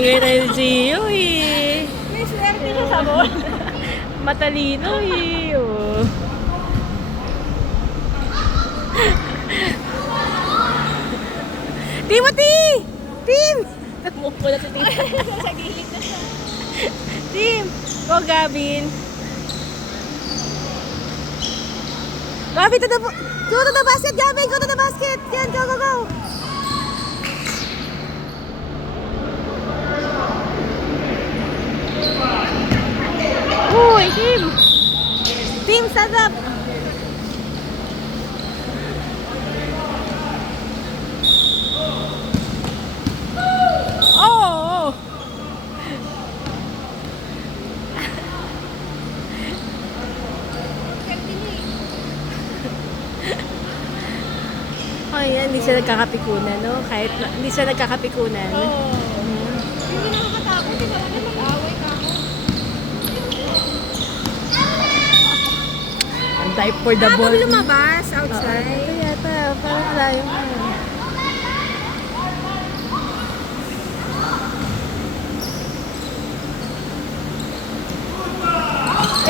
Ang ganda yung Gio eh. May swerte siya sa ball. Matalino eh. Oh. Timothy! Tim! Namupo na si Tim. Sa gilid na siya. Tim! Go, Gavin. Gavin, go to the basket, Gavin! Go to the basket! Yan, go, go, go! Uy, Tim! Tim, stand up! Oh! Oh, yan, hindi siya nagkakapikunan, no? Kahit hindi siya nagkakapikunan. Oo. Hindi nakakatakot. Hindi naman na mag-away ka ako. Ang type for the ball. Pag lumabas Oo, outside. ito yata. Parang malayo ka.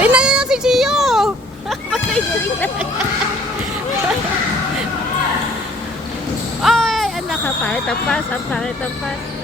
Eh, nandiyan na si Gio! Patay na rin na. Ay, anak ka pa. Ang pangit ang pass.